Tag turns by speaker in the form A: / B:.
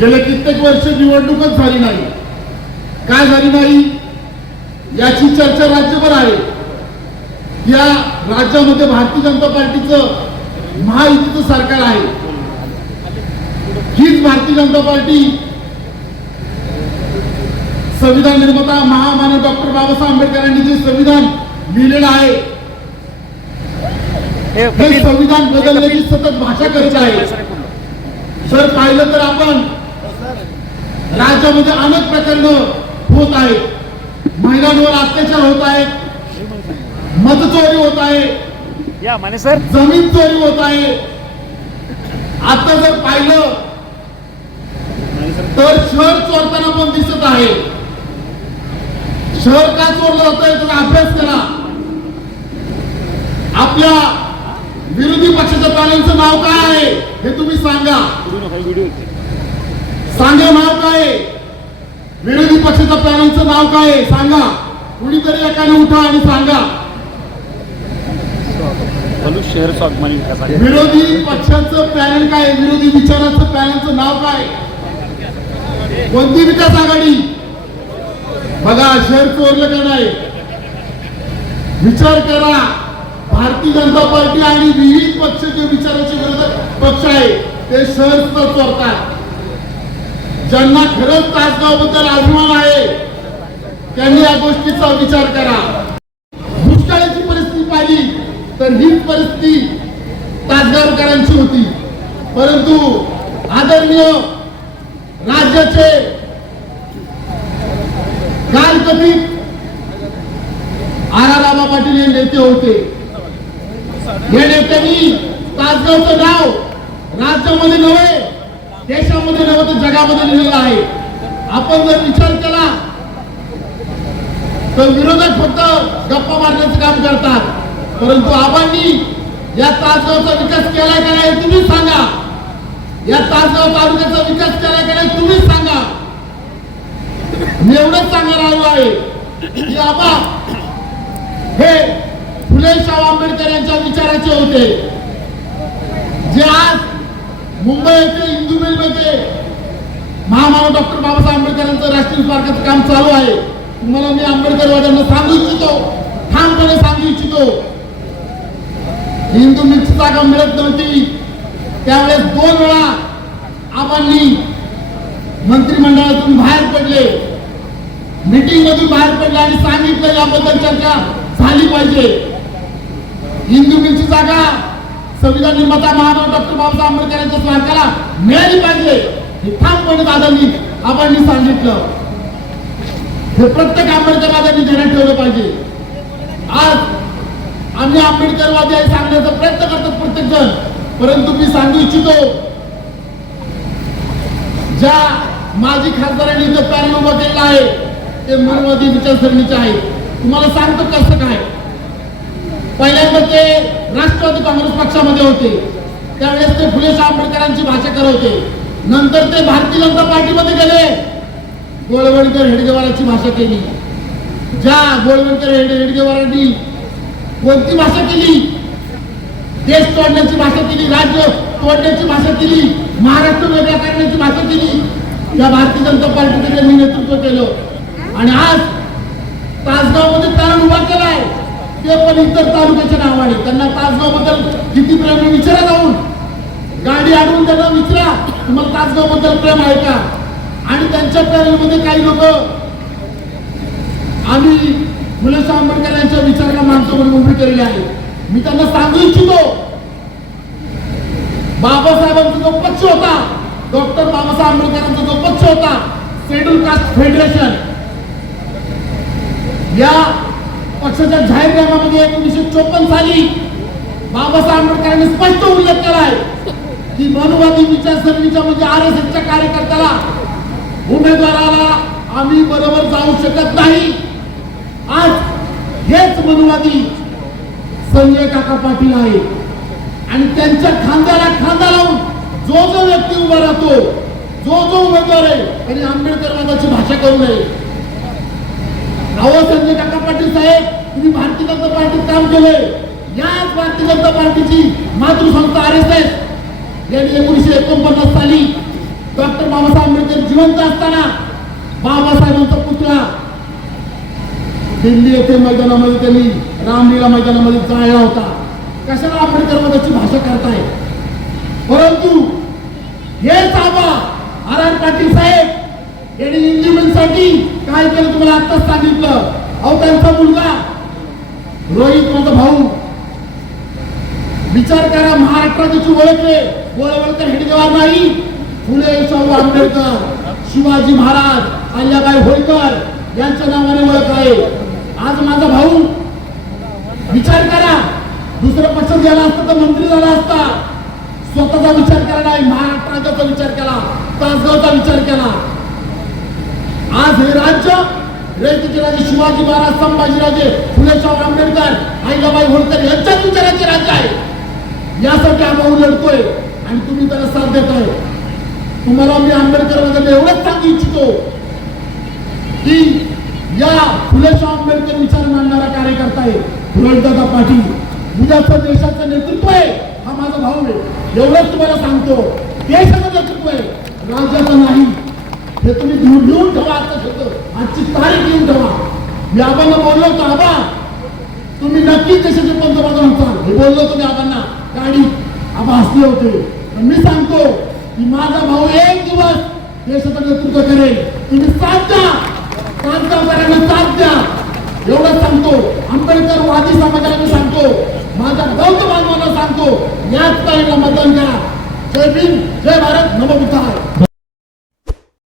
A: गेले कित्येक वर्ष निवडणूकच झाली नाही. काय झाली नाही? याची चर्चा राज्यभर आहे. या राज्यामध्ये भारतीय जनता पार्टीचं महायुतीचं सरकार आहे. हीच भारतीय जनता पार्टी संविधान निर्माता महामानव डॉक्टर बाबासाहेब आंबेडकरांनी जे संविधान लिहिलेलं आहे
B: हे
A: संविधान बदलण्याची सतत भाषा करत आहे. सर पाहिलं तर आपण राज्यामध्ये अनेक प्रकरण होत आहेत. महिलांवर अत्याचार होत आहेत. मतचोरी होत आहे.
B: या माने सर?
A: जमीन चोरी होत आहे. आता जर पाहिलं तर शहर चोरताना पण दिसत आहे. शहर का चोरलं जात आहे त्याचा अभ्यास करा. आपल्या विरोधी पक्षाच्या पॅनलचं नाव काय आहे हे तुम्ही सांगा. सांगा नाव काय? विरोधी पक्षाच्या पॅनलचं नाव काय? सांगा कुणीतरी एकाने उठा आणि सांगा
B: शहर स्वाभिमानी विकास आघाडी.
A: विरोधी पक्षाचं पॅनल काय? विरोधी विचाराचं पॅनलचं नाव काय कोणती विकास आघाडी बघा शहर चोरलं का नाही विचार करा भारतीय जनता पार्टी आणि विविध पक्ष जे विचाराचे विरोधक पक्ष आहे ते शहर चोरतात ज्यांना खरंच तासगावबद्दल अभिमान आहे त्यांनी या गोष्टीचा विचार करा. दुष्काळाची परिस्थिती पाहिली तर हीच परिस्थिती तासगावकरांची होती. परंतु आदरणीय राज्याचे कालकथित आरारामा पाटील हे नेते होते. या नेत्यांनी तासगावचं नाव राज्यामध्ये नव्हे देशामध्ये नव्हे तर जगामध्ये लिहिलेला आहे. आपण जर विचार केला तर विरोधक फक्त गप्पा मारण्याचं काम करतात. परंतु आबांनी या तासगावचा विकास केलाय का नाही तुम्ही सांगा. या तासगाव तालुक्याचा विकास केलाय का नाही तुम्हीच सांगा. मी एवढंच सांगायला आलो आहे की आबा हे फुले शाह आंबेडकर यांच्या विचाराचे होते. जे आज मुंबई येथे इंदू मध्ये महामानव डॉक्टर बाबासाहेब आंबेडकरांचं राष्ट्रीय स्मारकाचं काम चालू आहे. तुम्हाला मी आंबेडकरवाद्यांना सांगू इच्छितो. ठामपणे सांगू इच्छितो. हिंदू मिक्स जागा मिळत नव्हती. त्यावेळेस दोन वेळा आबांनी मंत्रिमंडळातून बाहेर पडले. मीटिंग मधून बाहेर पडले आणि सांगितलं याबद्दल चर्चा झाली पाहिजे. हिंदू मिरची जागा संविधान निर्माता महाराज डॉक्टर बाबासाहेब आंबेडकरांच्या स्मारकाला मिळाली पाहिजे. हे ठामपणे दादांनी आपण सांगितलं. हे प्रत्येक आंबेडकरवाद्यांनी ध्यानात ठेवलं पाहिजे. आज आम्ही आंबेडकरवादी आहे सांगण्याचा प्रयत्न करतात प्रत्येक जण परंतु मी सांगू इच्छितो ज्या माजी खासदारांनी जो पॅनल उभा केलेला आहे ते मनवादी विचारसरणीचे आहे तुम्हाला सांगतो कसं काय? राष्ट्रवादी काँग्रेस पक्षामध्ये होते. त्यावेळेस ते फुले शाह आंबेडकरांची भाषा करत होते. नंतर ते भारतीय जनता पार्टीमध्ये गेले. गोळवणकर हेडगेवाराची भाषा केली. ज्या गोळवणकर हेड हेडगेवारांनी कोणती भाषा केली? देश तोडण्याची भाषा केली राज्य तोडण्याची भाषा केली महाराष्ट्र वेगळा करण्याची भाषा केली. या भारतीय जनता पार्टीकडे मी नेतृत्व केलं. आणि आज तासगावमध्ये तारण उभा केलाय. ते पण इतर तालुक्याच्या नावाने. त्यांना तासगावबद्दल किती प्रेम विचारा जाऊन. गाडी आणून त्यांना विचारा. तुम्हाला तासगावबद्दल प्रेम आहे का? आणि त्यांच्या पॅनलमध्ये काही लोक आम्ही फुलेशाह आंबेडकर यांच्या विचाराला मानतो म्हणून उभी केलेली आहे. मी त्यांना सांगू इच्छितो. बाबासाहेबांचा जो पक्ष होता डॉक्टर बाबासाहेब आंबेडकरांचा जो पक्ष होता शेड्यूल कास्ट फेडरेशन या पक्षाच्या जाहीरनाम्यामध्ये एकोणीसशे चोपन्न साली बाबासाहेब आंबेडकरांनी स्पष्ट उल्लेख केलाय की मनुवादी विचारसरणीच्या म्हणजे आर एस एसच्या कार्यकर्त्याला उमेदवाराला आम्ही बरोबर जाऊ शकत नाही. आज हेच मनुवादी संजय काका पाटील आहे आणि त्यांच्या खांद्याला खांदा लावून जो जो व्यक्ती उभा राहतो जो जो उमेदवार आहे त्यांनी आंबेडकरवादाची भाषा करू नये. अहो संजय काका पाटील साहेब तुम्ही भारतीय जनता पार्टीत काम केले याच भारतीय जनता पार्टीची मातृसंस्था आर एस एस. यांनी एकोणीशे एकोणपन्नास साली डॉक्टर बाबासाहेब आंबेडकर जिवंत असताना बाबासाहेबांचा पुतळा दिल्ली येथे मैदानामध्ये त्यांनी रामलीला मैदानामध्ये जाळला होता. कशाला आंबेडकर मताची भाषा करताय? परंतु हेच आबा आर आर पाटील साहेब यांनी इंजिनिअरिंगसाठी काय केलं तुम्हाला आत्ताच सांगितलं? अहो त्यांचा मुलगा रोहित माझा भाऊ. विचार करा महाराष्ट्राची ओळखले आहे गोळवळकर हेडगेवार नाही. फुले शाहू आंबेडकर शिवाजी महाराज अल्लाबाई होळकर यांच्या नावाने ओळख आहे. आज माझा भाऊ. विचार करा. दुसरं पक्ष गेला असता तर मंत्री झाला असता. स्वतःचा विचार केला नाही महाराष्ट्राचा विचार केला तासगावचा विचार केला. आज हे राज्य राजे शिवाजी महाराज संभाजीराजे फुले आंबेडकर आईलाबाई होळकर यांच्याच विचाराचे राज्य आहे. यासाठी आम्ही लढतोय आणि तुम्ही त्याला साथ देताय. तुम्हाला मी आंबेडकरबद्दल एवढंच सांगू इच्छितो की या फुलेशाव आंबेडकर विचार मांडणारा कार्यकर्ता आहे फुलदादा पाटील. उद्याचं देशाचं नेतृत्व आहे हा माझा भाऊ आहे. एवढंच तुम्हाला सांगतो. देशाचं नेतृत्व आहे राज्याचं नाही. हे तुम्ही लिहून ठेवा आता शब्द आजची तारीख येऊन ठेवा. मी आबांना बोललो होतो आबा. तुम्ही नक्की देशाचे पंतप्रधान होता हे बोललो होतो मी आबांना गाडी आबा हसले होते. पण मी सांगतो की माझा भाऊ एक दिवस देशाचं नेतृत्व करेल. तुम्ही साथ द्या. क्रांतिकाऱ्यांना साथ द्या. एवढंच सांगतो. आंबेडकर वादी समाजाला सांगतो. माझ्या बौद्ध बांधवांना सांगतो. याच ताईला मतदान करा. जय भीम जय भारत. नमो